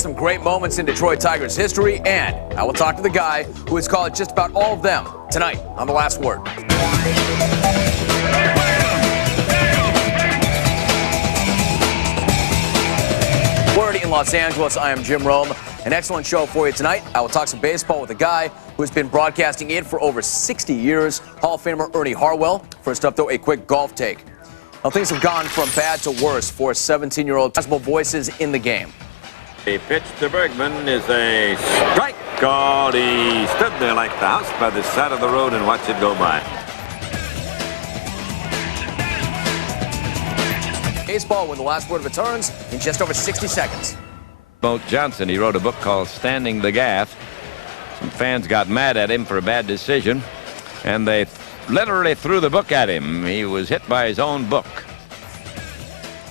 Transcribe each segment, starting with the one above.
Some great moments in Detroit Tigers history, and I will talk to the guy who has called just about all of them tonight on The Last Word. Word in Los Angeles, I am Jim Rome. An excellent show for you tonight. I will talk some baseball with a guy who has been broadcasting it for over 60 years, Hall of Famer Ernie Harwell. First up, though, a quick golf take. Now, things have gone from bad to worse for 17-year-old possible voices in the game. A pitch to Bergman is a strike. God, he stood there like the house by the side of the road and watched it go by. Baseball, when the last word returns in just over 60 seconds. Moat Johnson, he wrote a book called Standing the Gaff. Some fans got mad at him for a bad decision, and they literally threw the book at him. He was hit by his own book.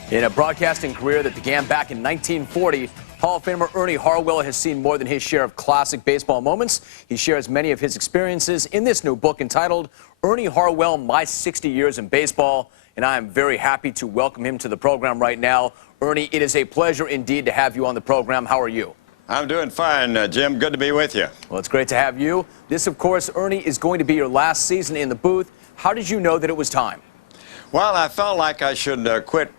In a broadcasting career that began back in 1940, Hall of Famer Ernie Harwell has seen more than his share of classic baseball moments. He shares many of his experiences in this new book entitled Ernie Harwell, My 60 Years in Baseball, and I am very happy to welcome him to the program right now. Ernie, it is a pleasure indeed to have you on the program. How are you? I'm doing fine, Jim. Good to be with you. Well, it's great to have you. This, of course, Ernie, is going to be your last season in the booth. How did you know that it was time? Well, I felt like I should quit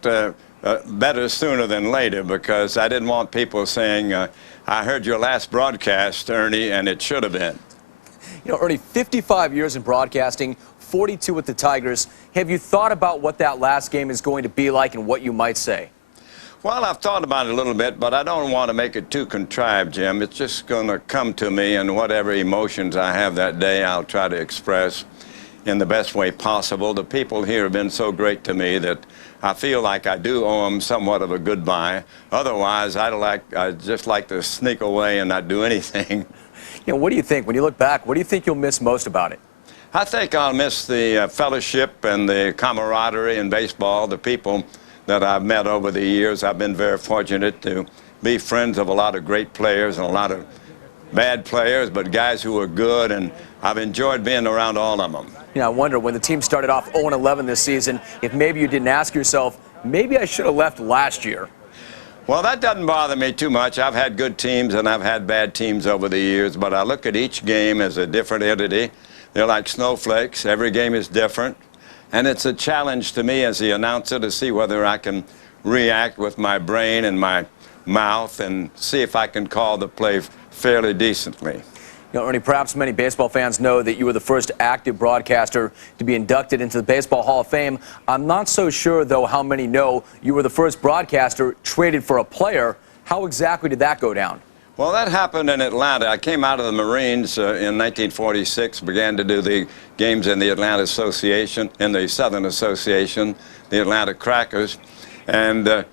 better sooner than later, because I didn't want people saying, I heard your last broadcast, Ernie, and it should have been. You know, Ernie, 55 years in broadcasting, 42 with the Tigers. Have you thought about what that last game is going to be like and what you might say? Well, I've thought about it a little bit, but I don't want to make it too contrived, Jim. It's just going to come to me, and whatever emotions I have that day, I'll try to express in the best way possible. The people here have been so great to me that I feel like I do owe them somewhat of a goodbye. Otherwise, I'd just like to sneak away and not do anything. You know, what do you think? When you look back, what do you think you'll miss most about it? I think I'll miss the fellowship and the camaraderie in baseball, the people that I've met over the years. I've been very fortunate to be friends of a lot of great players and a lot of bad players, but guys who are good, and I've enjoyed being around all of them. You know, I wonder, when the team started off 0-11 this season, if maybe you didn't ask yourself, maybe I should have left last year. Well, that doesn't bother me too much. I've had good teams and I've had bad teams over the years, but I look at each game as a different entity. They're like snowflakes. Every game is different. And it's a challenge to me as the announcer to see whether I can react with my brain and my mouth and see if I can call the play fairly decently. You know, Ernie, perhaps many baseball fans know that you were the first active broadcaster to be inducted into the Baseball Hall of Fame. I'm not so sure, though, how many know you were the first broadcaster traded for a player. How exactly did that go down? Well, that happened in Atlanta. I came out of the Marines in 1946, began to do the games in the Atlanta Association, in the Southern Association, the Atlanta Crackers. And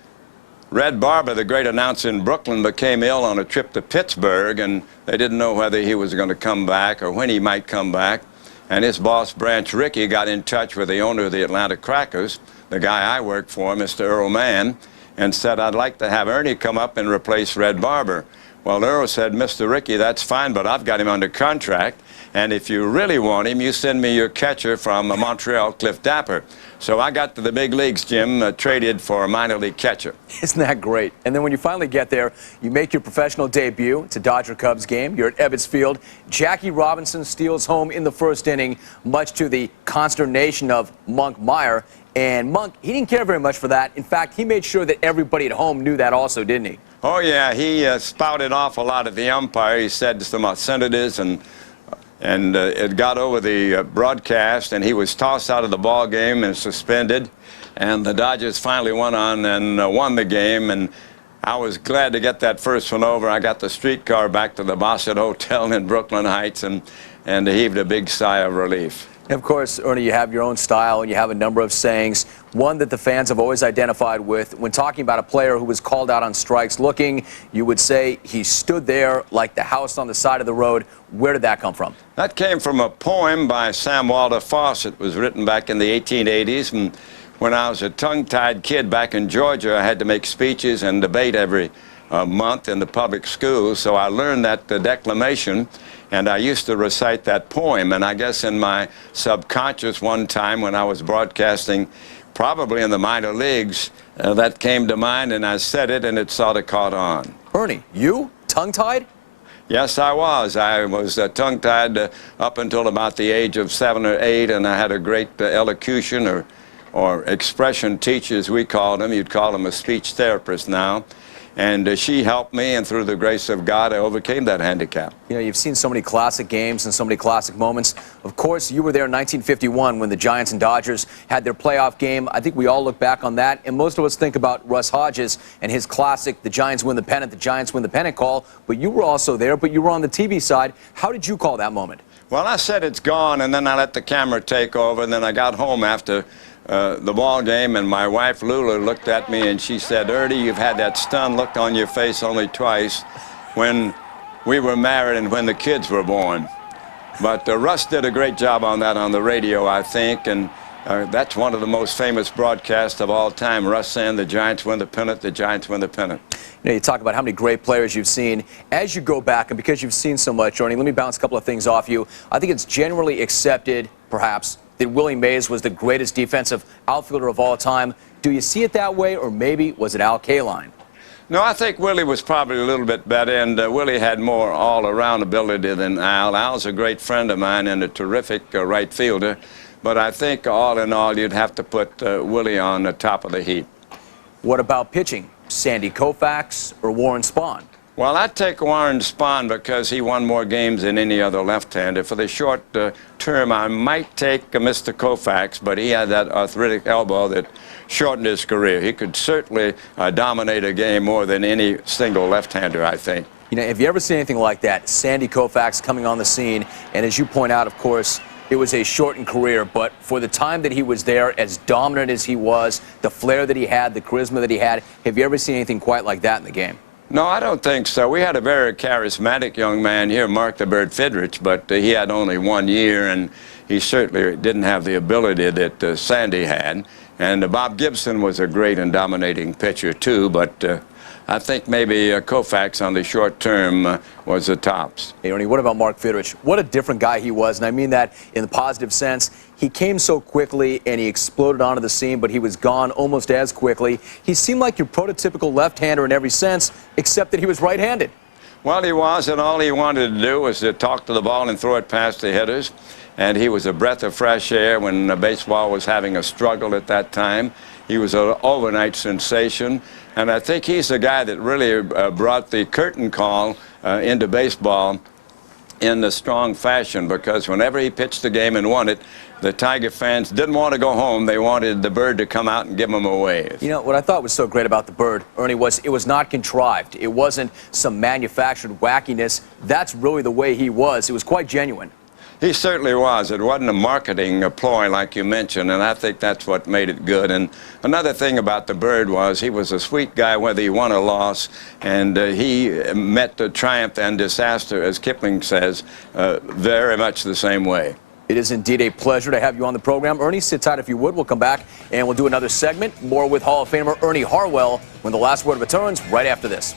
Red Barber, the great announcer in Brooklyn, became ill on a trip to Pittsburgh, and they didn't know whether he was going to come back or when he might come back. And his boss, Branch Rickey, got in touch with the owner of the Atlanta Crackers, the guy I worked for, Mr. Earl Mann, and said, I'd like to have Ernie come up and replace Red Barber. Well, Earl said, Mr. Rickey, that's fine, but I've got him under contract, and if you really want him, you send me your catcher from Montreal, Cliff Dapper. So I got to the big leagues, Jim, traded for a minor league catcher. Isn't that great? And then when you finally get there, you make your professional debut. It's a Dodger-Cubs game. You're at Ebbets Field. Jackie Robinson steals home in the first inning, much to the consternation of Monk Meyer. And Monk, he didn't care very much for that. In fact, he made sure that everybody at home knew that also, didn't he? Oh, yeah. He spouted off a lot at the umpire. He said some obscenities, and it got over the broadcast, and he was tossed out of the ball game and suspended. And the Dodgers finally went on and won the game, and I was glad to get that first one over. I got the streetcar back to the Bassett Hotel in Brooklyn Heights and heaved a big sigh of relief. And of course, Ernie, you have your own style and you have a number of sayings. One that the fans have always identified with, when talking about a player who was called out on strikes looking, you would say he stood there like the house on the side of the road. Where did that come from? That came from a poem by Sam Walter Foss. It was written back in the 1880s. And when I was a tongue-tied kid back in Georgia, I had to make speeches and debate every month in the public schools. So I learned that declamation. And I used to recite that poem, and I guess in my subconscious one time when I was broadcasting, probably in the minor leagues, that came to mind, and I said it, and it sort of caught on. Ernie, you tongue-tied? Yes, I was. I was tongue-tied up until about the age of 7 or 8, and I had a great elocution or expression teacher, as we called him. You'd call him a speech therapist now. And she helped me, and through the grace of God, I overcame that handicap. You know, you've seen so many classic games and so many classic moments. Of course, you were there in 1951 when the Giants and Dodgers had their playoff game. I think we all look back on that, and most of us think about Russ Hodges and his classic, the Giants win the pennant, the Giants win the pennant call. But you were also there, but you were on the TV side. How did you call that moment? Well, I said it's gone, and then I let the camera take over, and then I got home after the ball game, and my wife Lula looked at me and she said, "Ernie, you've had that stunned look on your face only twice, when we were married and when the kids were born." But Russ did a great job on that on the radio, I think, and that's one of the most famous broadcasts of all time. Russ saying the Giants win the pennant, the Giants win the pennant. You know, you talk about how many great players you've seen. As you go back, and because you've seen so much, Ernie, let me bounce a couple of things off you. I think it's generally accepted, perhaps, that Willie Mays was the greatest defensive outfielder of all time. Do you see it that way, or maybe was it Al Kaline? No, I think Willie was probably a little bit better, and Willie had more all-around ability than Al. Al's a great friend of mine and a terrific right fielder, but I think all in all you'd have to put Willie on the top of the heap. What about pitching? Sandy Koufax or Warren Spahn? Well, I'd take Warren Spahn because he won more games than any other left-hander. For the short term, I might take Mr. Koufax, but he had that arthritic elbow that shortened his career. He could certainly dominate a game more than any single left-hander, I think. You know, have you ever seen anything like that? Sandy Koufax coming on the scene, and as you point out, of course, it was a shortened career, but for the time that he was there, as dominant as he was, the flair that he had, the charisma that he had, have you ever seen anything quite like that in the game? No, I don't think so. We had a very charismatic young man here, Mark the Bird Fidrich, but he had only 1 year, and he certainly didn't have the ability that Sandy had. And Bob Gibson was a great and dominating pitcher, too, but I think maybe Koufax on the short term was the tops. Hey, Ernie, what about Mark Fidrich? What a different guy he was, and I mean that in the positive sense. He came so quickly, and he exploded onto the scene, but he was gone almost as quickly. He seemed like your prototypical left-hander in every sense, except that he was right-handed. Well, he was, and all he wanted to do was to talk to the ball and throw it past the hitters. And he was a breath of fresh air when baseball was having a struggle at that time. He was an overnight sensation, and I think he's the guy that really brought the curtain call into baseball in a strong fashion, because whenever he pitched the game and won it, the Tiger fans didn't want to go home. They wanted the Bird to come out and give them a wave. You know, what I thought was so great about the Bird, Ernie, was it was not contrived. It wasn't some manufactured wackiness. That's really the way he was. It was quite genuine. He certainly was. It wasn't a marketing ploy like you mentioned, and I think that's what made it good. And another thing about the Bird was he was a sweet guy whether he won or lost, and he met the triumph and disaster, as Kipling says, very much the same way. It is indeed a pleasure to have you on the program. Ernie, sit tight if you would. We'll come back and we'll do another segment, more with Hall of Famer Ernie Harwell, when the last word returns right after this.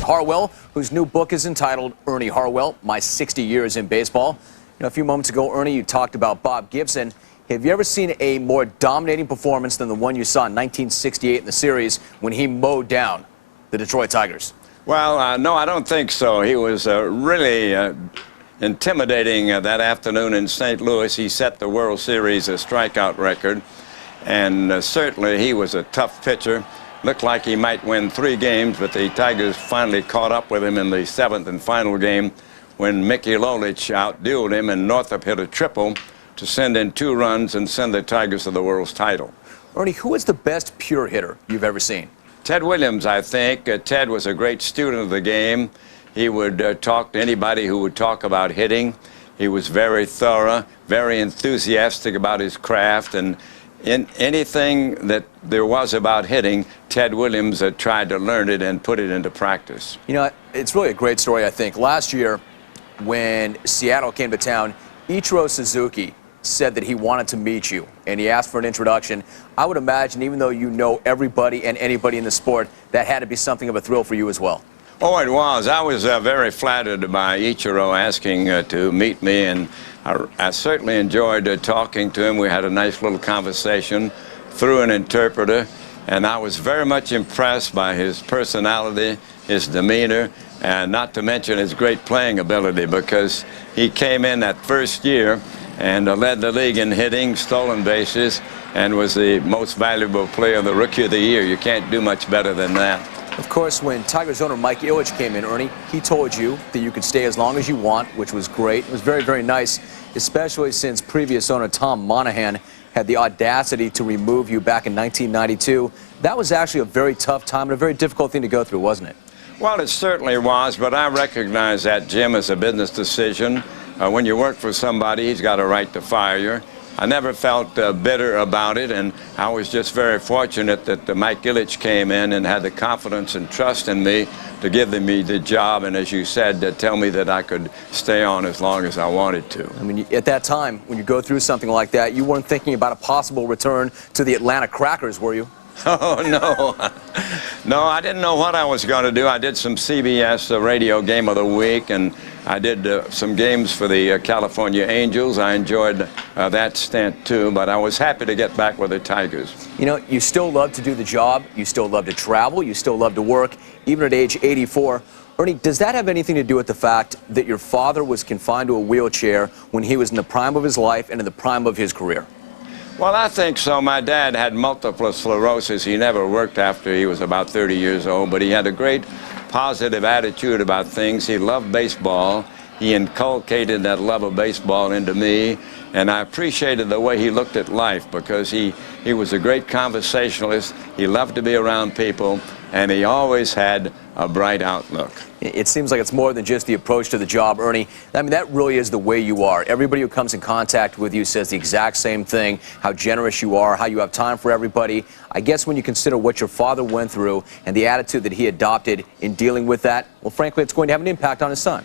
Harwell, whose new book is entitled Ernie Harwell, My 60 Years in Baseball. You know, a few moments ago, Ernie, you talked about Bob Gibson. Have you ever seen a more dominating performance than the one you saw in 1968 in the series when he mowed down the Detroit Tigers? Well, no, I don't think so. He was really intimidating that afternoon in St. Louis. He set the World Series strikeout record, and certainly he was a tough pitcher. Looked like he might win 3 games, but the Tigers finally caught up with him in the 7th and final game when Mickey Lolich outdueled him, and Northup hit a triple to send in 2 runs and send the Tigers to the World's title. Ernie, who is the best pure hitter you've ever seen? Ted Williams, I think. Ted was a great student of the game. He would talk to anybody who would talk about hitting. He was very thorough, very enthusiastic about his craft, and in anything that there was about hitting, Ted Williams tried to learn it and put it into practice. You know, it's really a great story, I think. Last year, when Seattle came to town, Ichiro Suzuki said that he wanted to meet you, and he asked for an introduction. I would imagine, even though you know everybody and anybody in the sport, that had to be something of a thrill for you as well. Oh, it was. I was very flattered by Ichiro asking to meet me, and I certainly enjoyed talking to him. We had a nice little conversation through an interpreter, and I was very much impressed by his personality, his demeanor, and not to mention his great playing ability, because he came in that first year and led the league in hitting, stolen bases, and was the most valuable player, the Rookie of the Year. You can't do much better than that. Of course, when Tigers owner Mike Ilitch came in, Ernie, he told you that you could stay as long as you want, which was great. It was very, very nice, especially since previous owner Tom Monahan had the audacity to remove you back in 1992. That was actually a very tough time and a very difficult thing to go through, wasn't it? Well, it certainly was, but I recognize that, Jim, as a business decision. When you work for somebody, he's got a right to fire you. I never felt bitter about it, and I was just very fortunate that Mike Ilitch came in and had the confidence and trust in me to give me the job, and as you said, to tell me that I could stay on as long as I wanted to. I mean, at that time, when you go through something like that, you weren't thinking about a possible return to the Atlanta Crackers, were you? Oh, no. No, I didn't know what I was going to do. I did some CBS radio Game of the Week, and I did some games for the California Angels. I enjoyed that stint, too, but I was happy to get back with the Tigers. You know, you still love to do the job. You still love to travel. You still love to work, even at age 84. Ernie, does that have anything to do with the fact that your father was confined to a wheelchair when he was in the prime of his life and in the prime of his career? Well, I think so. My dad had multiple sclerosis. He never worked after he was about 30 years old, but he had a great positive attitude about things. He loved baseball. He inculcated that love of baseball into me, and I appreciated the way he looked at life, because he was a great conversationalist. He loved to be around people, and he always had a bright outlook. It seems like it's more than just the approach to the job, Ernie. I mean, that really is the way you are. Everybody who comes in contact with you says the exact same thing, how generous you are, how you have time for everybody. I guess when you consider what your father went through and the attitude that he adopted in dealing with that, well, frankly, it's going to have an impact on his son.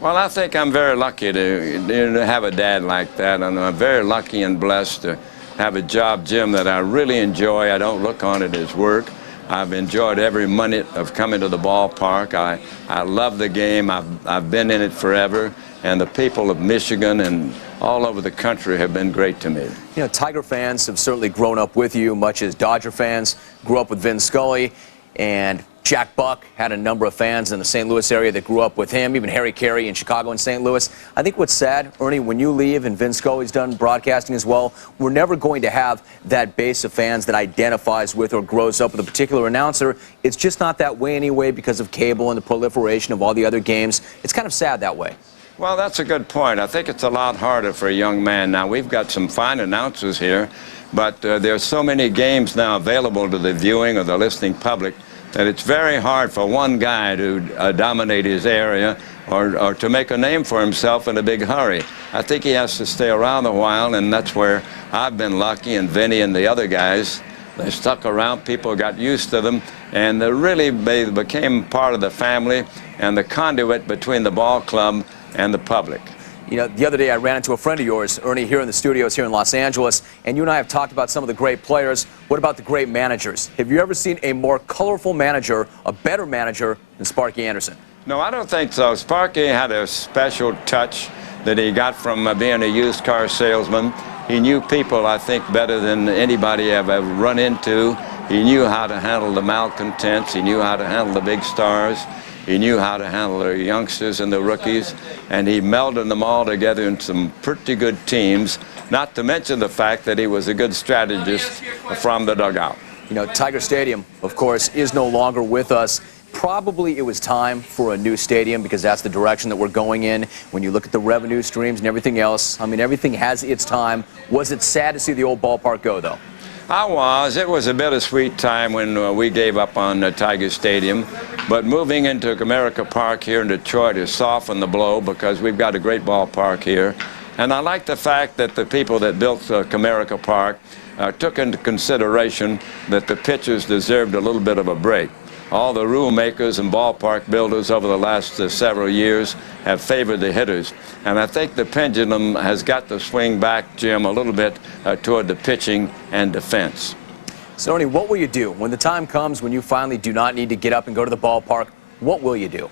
Well, I think I'm very lucky to have a dad like that, and I'm very lucky and blessed to have a job, Jim, that I really enjoy. I don't look on it as work. I've enjoyed every minute of coming to the ballpark. I love the game. I've been in it forever, and the people of Michigan and all over the country have been great to me. You know, Tiger fans have certainly grown up with you, much as Dodger fans grew up with Vin Scully, and Jack Buck had a number of fans in the St. Louis area that grew up with him, even Harry Carey in Chicago and St. Louis. I think what's sad, Ernie, when you leave and Vin Scully's done broadcasting as well, we're never going to have that base of fans that identifies with or grows up with a particular announcer. It's just not that way anyway because of cable and the proliferation of all the other games. It's kind of sad that way. Well, that's a good point. I think it's a lot harder for a young man. Now, we've got some fine announcers here, but there's so many games now available to the viewing or the listening public that it's very hard for one guy to dominate his area or to make a name for himself in a big hurry. I think he has to stay around a while, and that's where I've been lucky, and Vinny and the other guys, they stuck around, people got used to them, and they became part of the family and the conduit between the ball club and the public. You know, the other day I ran into a friend of yours, Ernie, here in the studios here in Los Angeles, and you and I have talked about some of the great players. What about the great managers? Have you ever seen a more colorful manager, a better manager than Sparky Anderson? No, I don't think so. Sparky had a special touch that he got from being a used car salesman. He knew people, I think, better than anybody I've ever run into. He knew how to handle the malcontents. He knew how to handle the big stars. He knew how to handle the youngsters and the rookies, and he melded them all together in some pretty good teams, not to mention the fact that he was a good strategist from the dugout. You know, Tiger Stadium, of course, is no longer with us. Probably it was time for a new stadium because that's the direction that we're going in. When you look at the revenue streams and everything else, I mean, everything has its time. Was it sad to see the old ballpark go, though? I was. It was a bittersweet time when we gave up on Tiger Stadium. But moving into Comerica Park here in Detroit has softened the blow because we've got a great ballpark here. And I like the fact that the people that built Comerica Park took into consideration that the pitchers deserved a little bit of a break. All the rule makers and ballpark builders over the last several years have favored the hitters. And I think the pendulum has got to swing back, Jim, a little bit toward the pitching and defense. So, Ernie, what will you do when the time comes when you finally do not need to get up and go to the ballpark? what will you do?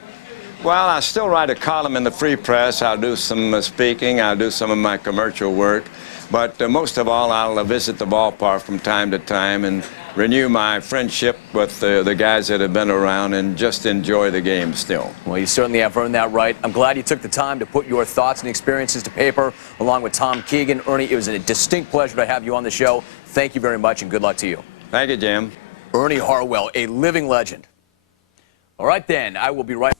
Well, I still write a column in the Free Press. I'll do some speaking. I'll do some of my commercial work. But most of all, I'll visit the ballpark from time to time and renew my friendship with the guys that have been around and just enjoy the game still. Well, you certainly have earned that right. I'm glad you took the time to put your thoughts and experiences to paper along with Tom Keegan. Ernie, it was a distinct pleasure to have you on the show. Thank you very much, and good luck to you. Thank you, Jim. Ernie Harwell, a living legend. All right, then. I will be right